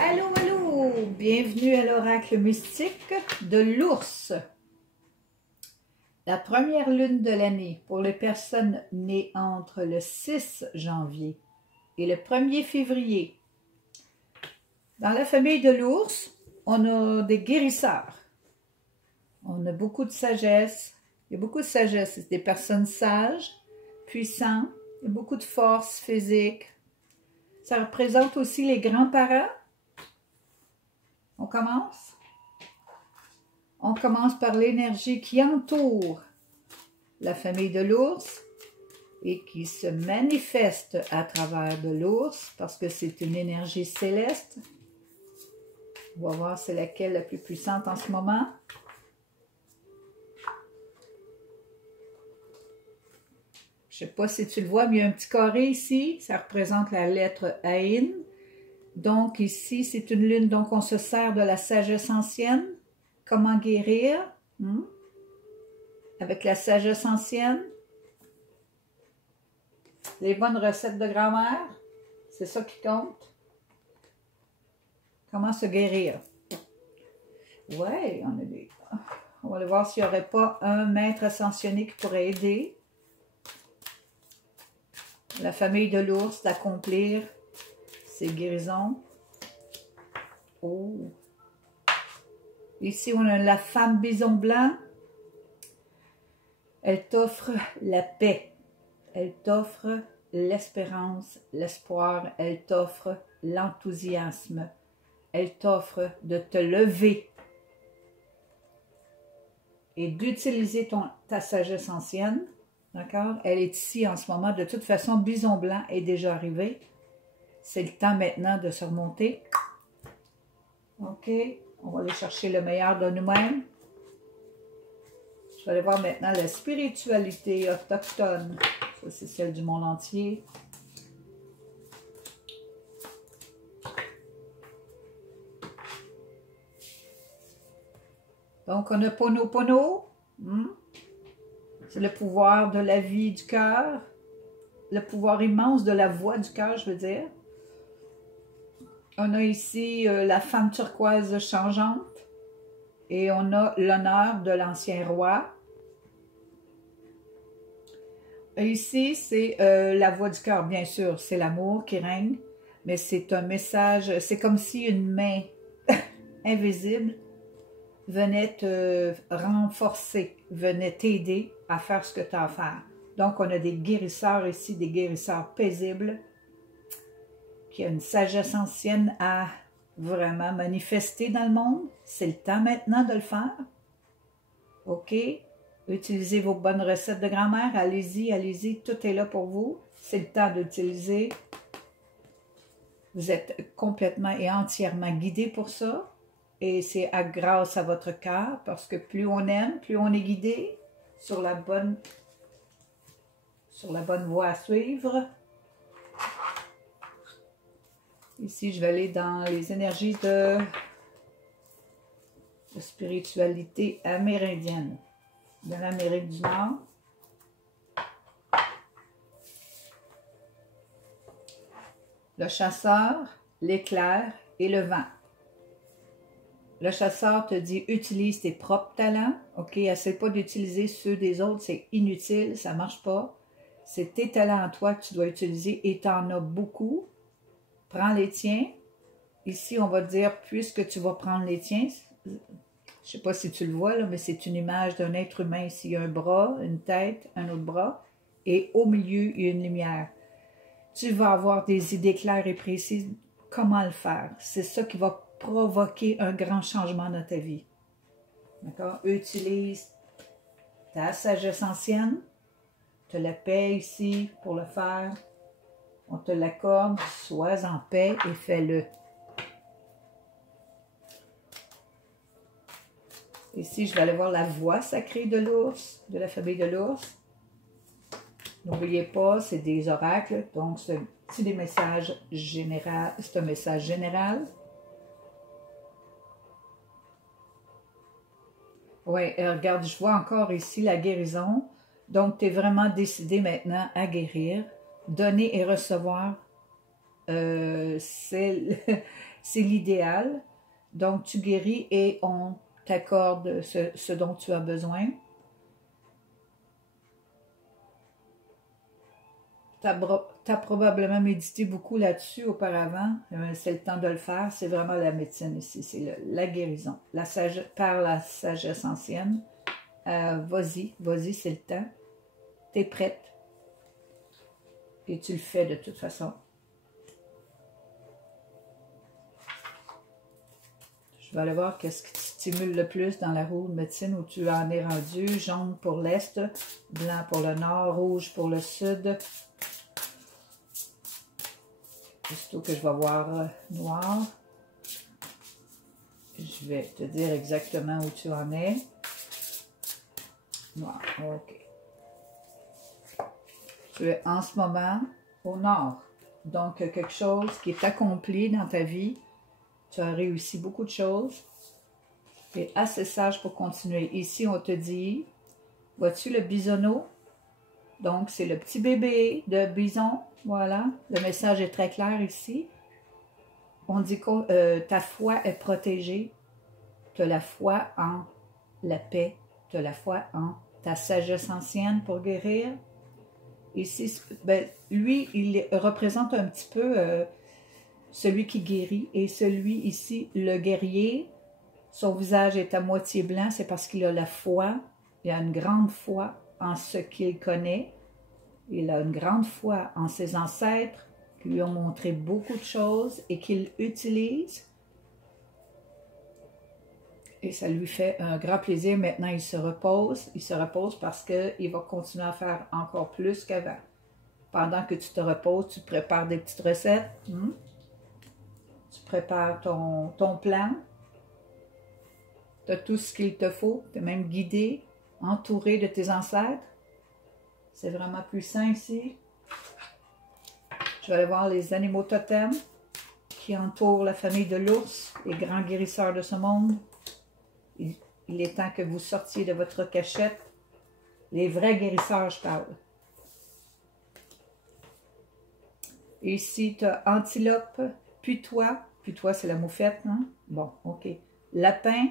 Allô, allô! Bienvenue à l'oracle mystique de l'ours. La première lune de l'année pour les personnes nées entre le 6 janvier et le 1er février. Dans la famille de l'ours, on a des guérisseurs. On a beaucoup de sagesse. Il y a beaucoup de sagesse. C'est des personnes sages, puissantes. Il y a beaucoup de force physique. Ça représente aussi les grands-parents. On commence? On commence par l'énergie qui entoure la famille de l'ours et qui se manifeste à travers de l'ours parce que c'est une énergie céleste. On va voir c'est laquelle la plus puissante en ce moment. Je ne sais pas si tu le vois, mais il y a un petit carré ici. Ça représente la lettre Aïn. Donc ici, c'est une lune, donc on se sert de la sagesse ancienne. Comment guérir? Avec la sagesse ancienne. Les bonnes recettes de grand-mère. C'est ça qui compte. Comment se guérir? Ouais, on a des... On va aller voir s'il n'y aurait pas un maître ascensionné qui pourrait aider la famille de l'ours d'accomplir ces guérisons. Oh! Ici, on a la femme bison blanc. Elle t'offre la paix. Elle t'offre l'espérance, l'espoir. Elle t'offre l'enthousiasme. Elle t'offre de te lever et d'utiliser ta sagesse ancienne. D'accord? Elle est ici en ce moment. De toute façon, bison blanc est déjà arrivé. C'est le temps maintenant de se remonter. OK? On va aller chercher le meilleur de nous-mêmes. Je vais aller voir maintenant la spiritualité autochtone. Ça, c'est celle du monde entier. Donc, on a Pono. C'est le pouvoir de la vie du cœur. Le pouvoir immense de la voix du cœur, je veux dire. On a ici la femme turquoise changeante. Et on a l'honneur de l'ancien roi. Et ici, c'est la voix du cœur, bien sûr. C'est l'amour qui règne. Mais c'est un message, c'est comme si une main invisible venait te renforcer, venait t'aider à faire ce que tu as à faire. Donc, on a des guérisseurs ici, des guérisseurs paisibles, qui ont une sagesse ancienne à vraiment manifester dans le monde. C'est le temps maintenant de le faire. OK? Utilisez vos bonnes recettes de grand-mère. Allez-y, allez-y. Tout est là pour vous. C'est le temps d'utiliser. Vous êtes complètement et entièrement guidé pour ça. Et c'est grâce à votre cœur, parce que plus on aime, plus on est guidé sur la bonne voie à suivre. Ici, je vais aller dans les énergies de spiritualité amérindienne de l'Amérique du Nord. Le chasseur, l'éclair et le vent. Le chasseur te dit, utilise tes propres talents. OK, essaie pas d'utiliser ceux des autres, c'est inutile, ça marche pas. C'est tes talents à toi que tu dois utiliser et tu en as beaucoup. Prends les tiens. Ici, on va dire, puisque tu vas prendre les tiens, je ne sais pas si tu le vois, là, mais c'est une image d'un être humain ici. Il y a un bras, une tête, un autre bras, et au milieu, il y a une lumière. Tu vas avoir des idées claires et précises comment le faire. C'est ça qui va provoquer un grand changement dans ta vie. D'accord? Utilise ta sagesse ancienne. Tu as la paix ici pour le faire. On te l'accorde. Sois en paix et fais-le. Ici, je vais aller voir la voix sacrée de l'ours, de la famille de l'ours. N'oubliez pas, c'est des oracles, donc c'est des messages généraux. C'est un message général. Oui, regarde, je vois encore ici la guérison. Donc, tu es vraiment décidé maintenant à guérir, donner et recevoir c'est l'idéal. Donc, tu guéris et on t'accorde ce dont tu as besoin. Tu as probablement médité beaucoup là-dessus auparavant. C'est le temps de le faire. C'est vraiment la médecine ici. C'est la guérison. Par la sagesse ancienne. Vas-y, c'est le temps. Tu es prête. Et tu le fais de toute façon. Je vais aller voir qu'est-ce qui te stimule le plus dans la roue de médecine où tu en es rendu. Jaune pour l'Est, blanc pour le Nord, rouge pour le Sud. Aussitôt que je vais voir noir, je vais te dire exactement où tu en es. Noir, ok. Tu es en ce moment au Nord. Donc, quelque chose qui est accompli dans ta vie. Tu as réussi beaucoup de choses. Tu es assez sage pour continuer. Ici, on te dit, vois-tu le bisonneau? Donc, c'est le petit bébé de bison. Voilà. Le message est très clair ici. On dit que ta foi est protégée. Tu as la foi en la paix. Tu as la foi en ta sagesse ancienne pour guérir. Ici, ben, lui, il représente un petit peu celui qui guérit. Et celui ici, le guerrier, son visage est à moitié blanc. C'est parce qu'il a la foi. Il a une grande foi en ce qu'il connaît. Il a une grande foi en ses ancêtres qui lui ont montré beaucoup de choses et qu'il utilise. Et ça lui fait un grand plaisir. Maintenant, il se repose. Il se repose parce qu'il va continuer à faire encore plus qu'avant. Pendant que tu te reposes, tu prépares des petites recettes. Tu prépares ton plan. Tu as tout ce qu'il te faut. Tu es même guidé, entouré de tes ancêtres. C'est vraiment puissant ici. Je vais aller voir les animaux totems qui entourent la famille de l'ours, les grands guérisseurs de ce monde. Il est temps que vous sortiez de votre cachette. Les vrais guérisseurs, je parle. Et ici, tu as antilope, putois. Putois, c'est la moufette, hein? Bon, ok. Lapin.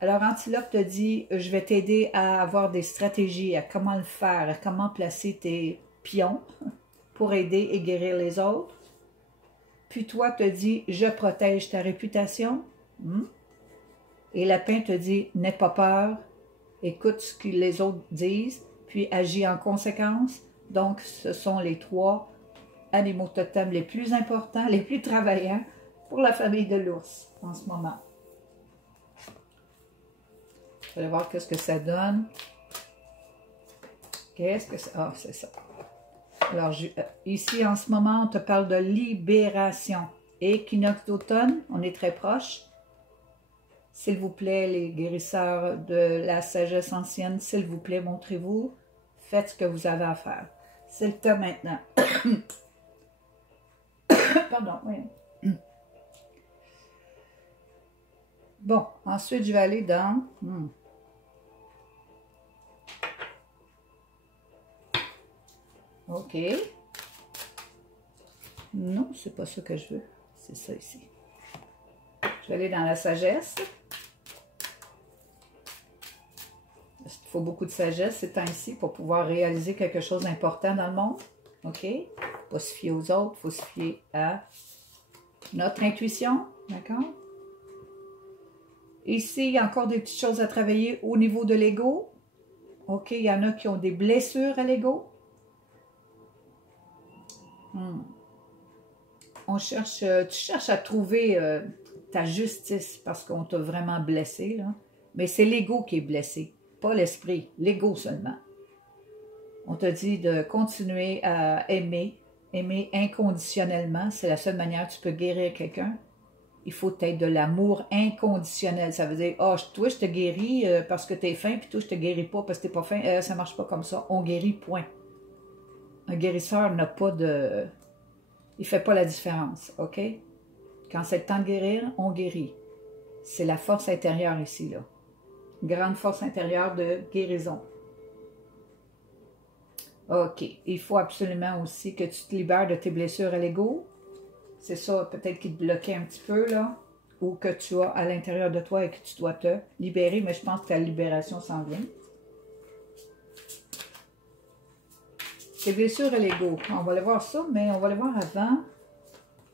Alors, antilope te dit, je vais t'aider à avoir des stratégies, à comment le faire, à comment placer tes pions pour aider et guérir les autres. Putois te dit, je protège ta réputation. Et lapin te dit, n'aie pas peur, écoute ce que les autres disent, puis agis en conséquence. Donc, ce sont les trois animaux totems les plus importants, les plus travaillants pour la famille de l'ours en ce moment. Vous allez voir qu'est-ce que ça donne. Qu'est-ce que ça... Ah, c'est ça. Alors, ici, en ce moment, on te parle de libération. Équinoxe d'automne, on est très proche. S'il vous plaît, les guérisseurs de la sagesse ancienne, s'il vous plaît, montrez-vous. Faites ce que vous avez à faire. C'est le temps maintenant. Pardon, oui. Bon, ensuite, je vais aller dans... OK. Non, c'est pas ça que je veux. C'est ça ici. Je vais aller dans la sagesse. Parce qu'il faut beaucoup de sagesse ces temps-ci pour pouvoir réaliser quelque chose d'important dans le monde. OK? Pas se fier aux autres, il faut se fier à notre intuition. D'accord? Ici, il y a encore des petites choses à travailler au niveau de l'ego. OK? Il y en a qui ont des blessures à l'ego. Tu cherches à trouver ta justice parce qu'on t'a vraiment blessé, là. Mais c'est l'ego qui est blessé, pas l'esprit, l'ego seulement. On te dit de continuer à aimer inconditionnellement. C'est la seule manière que tu peux guérir quelqu'un. Il faut être de l'amour inconditionnel. Ça veut dire, toi, je te guéris parce que tu es faim, puis toi, je te guéris pas parce que tu n'es pas faim. Ça ne marche pas comme ça. On guérit, point. Un guérisseur n'a pas de... Il ne fait pas la différence, OK? Quand c'est le temps de guérir, on guérit. C'est la force intérieure ici, là. Grande force intérieure de guérison. OK. Il faut absolument aussi que tu te libères de tes blessures à l'ego. C'est ça, peut-être qui te bloquait un petit peu, là, ou que tu as à l'intérieur de toi et que tu dois te libérer, mais je pense que ta libération s'en vient. Tes blessures à l'ego. On va aller voir ça, mais on va aller voir avant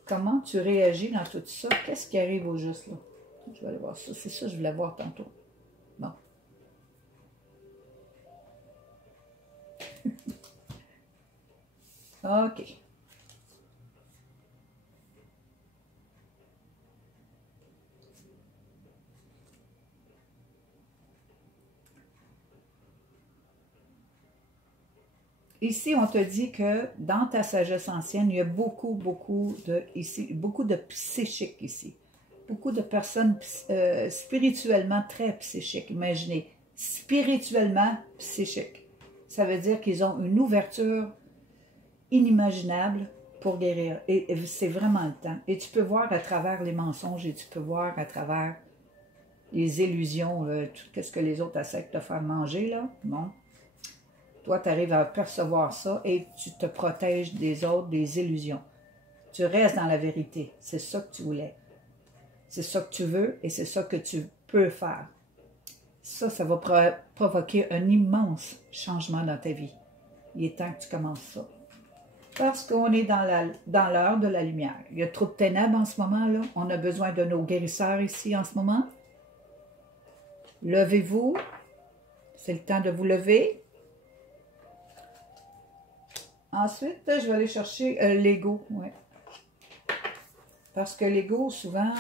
comment tu réagis dans tout ça. Qu'est-ce qui arrive au juste, là? Je vais aller voir ça. C'est ça que je voulais voir tantôt. Bon. OK. Ici, on te dit que dans ta sagesse ancienne, il y a beaucoup de psychiques ici. Beaucoup de personnes spirituellement très psychiques. Imaginez, spirituellement psychiques. Ça veut dire qu'ils ont une ouverture inimaginable pour guérir. Et c'est vraiment le temps. Et tu peux voir à travers les mensonges et tu peux voir à travers les illusions, tout ce que les autres essaient de te faire manger, là. Bon. Toi, tu arrives à percevoir ça et tu te protèges des autres, des illusions. Tu restes dans la vérité. C'est ça que tu voulais. C'est ça que tu veux et c'est ça que tu peux faire. Ça va provoquer un immense changement dans ta vie. Il est temps que tu commences ça. Parce qu'on est dans l'heure de la lumière. Il y a trop de ténèbres en ce moment, là. On a besoin de nos guérisseurs ici en ce moment. Levez-vous. C'est le temps de vous lever. Ensuite, je vais aller chercher l'ego. Ouais. Parce que l'ego, souvent,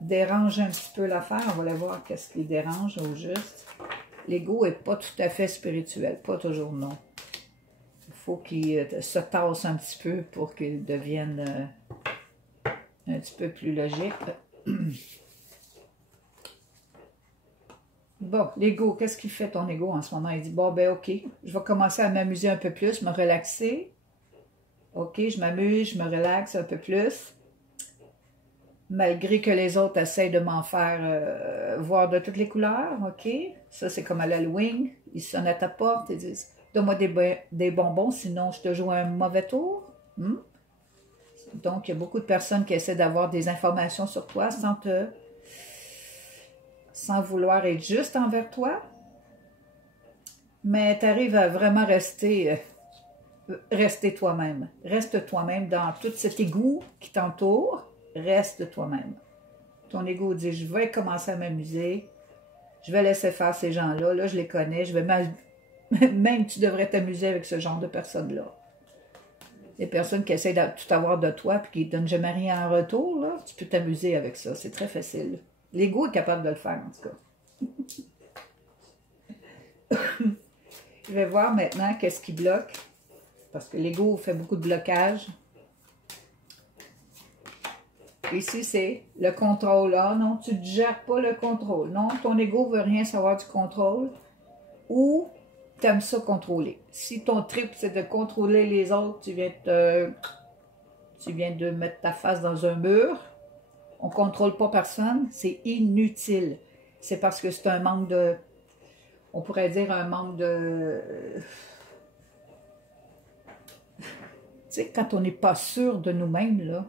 dérange un petit peu l'affaire. On va aller voir qu'est-ce qui dérange au juste. L'ego n'est pas tout à fait spirituel. Pas toujours, non. Il faut qu'il se tasse un petit peu pour qu'il devienne un petit peu plus logique. Bon, l'ego, qu'est-ce qu'il fait ton ego en ce moment? Il dit, bon, ben ok, je vais commencer à m'amuser un peu plus, me relaxer. Ok, je m'amuse, je me relaxe un peu plus. Malgré que les autres essayent de m'en faire voir de toutes les couleurs, ok? Ça, c'est comme à l'Halloween. Ils sonnent à ta porte et disent, donne-moi des bonbons, sinon je te joue un mauvais tour. Donc, il y a beaucoup de personnes qui essaient d'avoir des informations sur toi sans vouloir être juste envers toi. Mais tu arrives à vraiment rester toi-même. Reste toi-même dans tout cet égout qui t'entoure. Reste toi-même. Ton égo dit, je vais commencer à m'amuser. Je vais laisser faire ces gens-là. Là, je les connais. Même tu devrais t'amuser avec ce genre de personnes-là. Les personnes qui essaient de tout avoir de toi et qui ne donnent jamais rien en retour, là, tu peux t'amuser avec ça. C'est très facile. L'ego est capable de le faire, en tout cas. Je vais voir maintenant qu'est-ce qui bloque. Parce que l'ego fait beaucoup de blocage. Ici, c'est le contrôle. Ah non, tu ne gères pas le contrôle. Non, ton ego ne veut rien savoir du contrôle. Ou tu aimes ça contrôler. Si ton trip, c'est de contrôler les autres, tu viens de mettre ta face dans un mur. On ne contrôle pas personne, c'est inutile. C'est parce que c'est un manque de... On pourrait dire un manque de... Tu sais, quand on n'est pas sûr de nous-mêmes, là,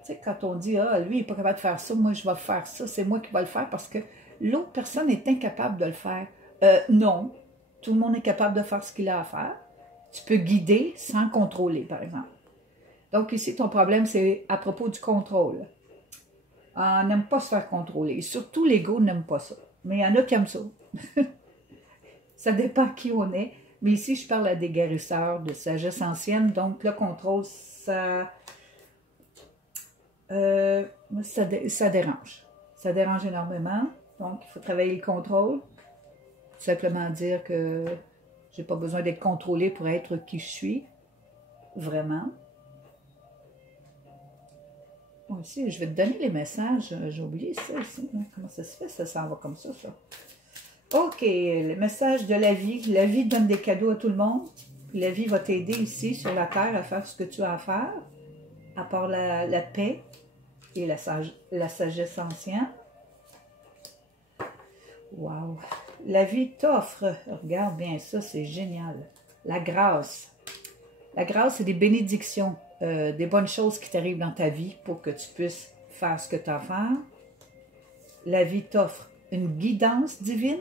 tu sais, quand on dit, ah, lui, il n'est pas capable de faire ça, moi, je vais faire ça, c'est moi qui vais le faire parce que l'autre personne est incapable de le faire. Non, tout le monde est capable de faire ce qu'il a à faire. Tu peux guider sans contrôler, par exemple. Donc ici, ton problème, c'est à propos du contrôle. On n'aime pas se faire contrôler. Surtout l'ego n'aime pas ça. Mais il y en a qui aiment ça. Ça dépend qui on est. Mais ici, je parle à des guérisseurs de sagesse ancienne. Donc, le contrôle, ça dérange. Ça dérange énormément. Donc, il faut travailler le contrôle. Tout simplement dire que j'ai pas besoin d'être contrôlée pour être qui je suis. Vraiment. Bon, ici, je vais te donner les messages. J'ai oublié ça ici. Comment ça se fait? Ça s'en va comme ça. OK, le message de la vie. La vie donne des cadeaux à tout le monde. La vie va t'aider ici, sur la terre, à faire ce que tu as à faire. À part la paix et la sagesse ancienne. Wow! La vie t'offre, regarde bien ça, c'est génial. La grâce. La grâce, c'est des bénédictions. des bonnes choses qui t'arrivent dans ta vie pour que tu puisses faire ce que tu as à faire. La vie t'offre une guidance divine.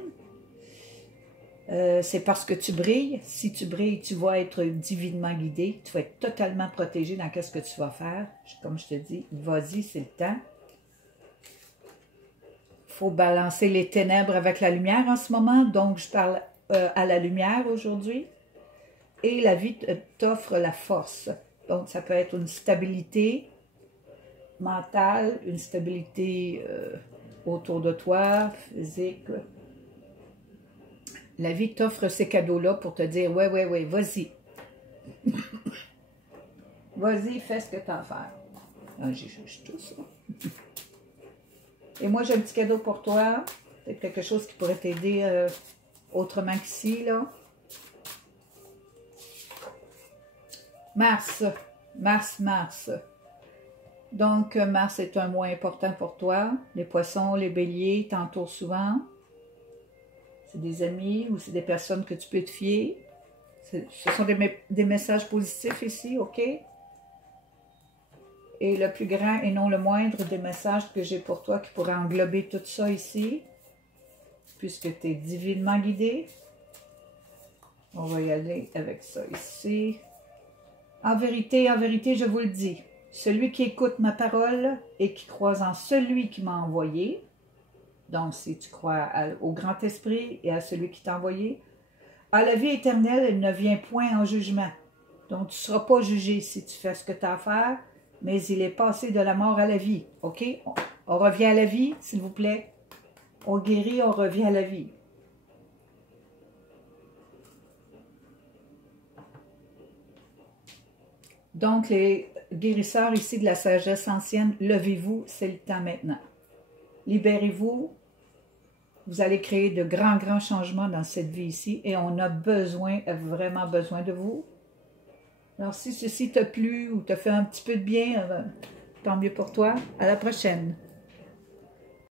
C'est parce que tu brilles. Si tu brilles, tu vas être divinement guidé. Tu vas être totalement protégé dans ce que tu vas faire. Comme je te dis, vas-y, c'est le temps. Il faut balancer les ténèbres avec la lumière en ce moment. Donc, je parle à la lumière aujourd'hui. Et la vie t'offre la force. Donc, ça peut être une stabilité mentale, une stabilité autour de toi, physique. La vie t'offre ces cadeaux-là pour te dire, ouais, vas-y. Vas-y, fais ce que tu as à faire. Ah, j'ai tout ça. Et moi, j'ai un petit cadeau pour toi. C'est quelque chose qui pourrait t'aider autrement qu'ici, là. Mars. Donc, Mars est un mois important pour toi. Les poissons, les béliers t'entourent souvent. C'est des amis ou c'est des personnes que tu peux te fier. Ce sont des messages positifs ici, OK? Et le plus grand et non le moindre des messages que j'ai pour toi qui pourrait englober tout ça ici, puisque tu es divinement guidé. On va y aller avec ça ici. En vérité, je vous le dis, celui qui écoute ma parole et qui croit en celui qui m'a envoyé, donc si tu crois au grand esprit et à celui qui t'a envoyé, à la vie éternelle, elle ne vient point en jugement. Donc tu ne seras pas jugé si tu fais ce que tu as à faire, mais il est passé de la mort à la vie. OK? On revient à la vie, s'il vous plaît. On guérit, on revient à la vie. Donc, les guérisseurs ici de la sagesse ancienne, levez-vous, c'est le temps maintenant. Libérez-vous. Vous allez créer de grands changements dans cette vie ici et on a besoin, vraiment besoin de vous. Alors, si ceci t'a plu ou t'a fait un petit peu de bien, tant mieux pour toi. À la prochaine.